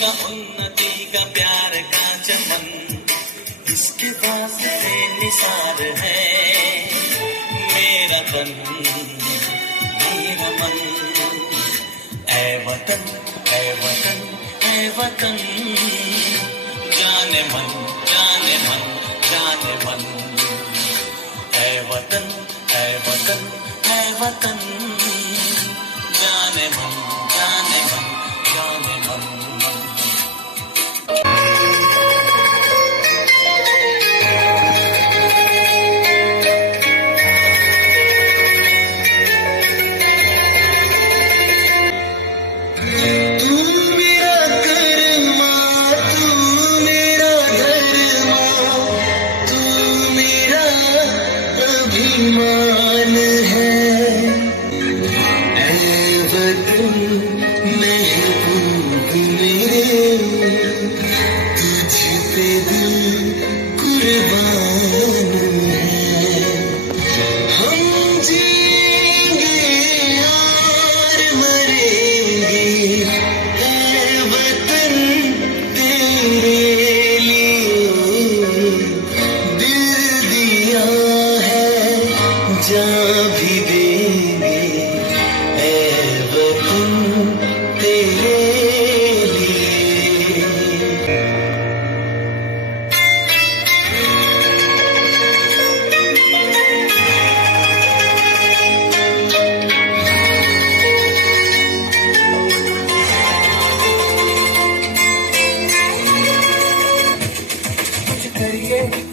का उन्नति का प्यार का चमन, इसके पास निसार है मेरा तन मेरा मन। ऐ वतन ऐ वतन ऐ वतन, जाने मन जाने मन जाने मन। ऐ वतन ऐ वतन ऐ वतन, जाने मन जाने मन जाने मन। मान है ऐ वतन महबूब मेरे, तुझ पे दिल कुर्बान है। हम जिएंगे और मरेंगे ऐ वतन तेरे लिए, दिल दिया जा भी देंगे ऐ वतन तेरे लिए।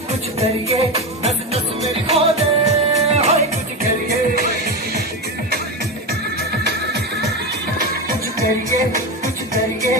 कुछ करिए नस नस मेरी खो दे, कुछ करिए कुछ करिए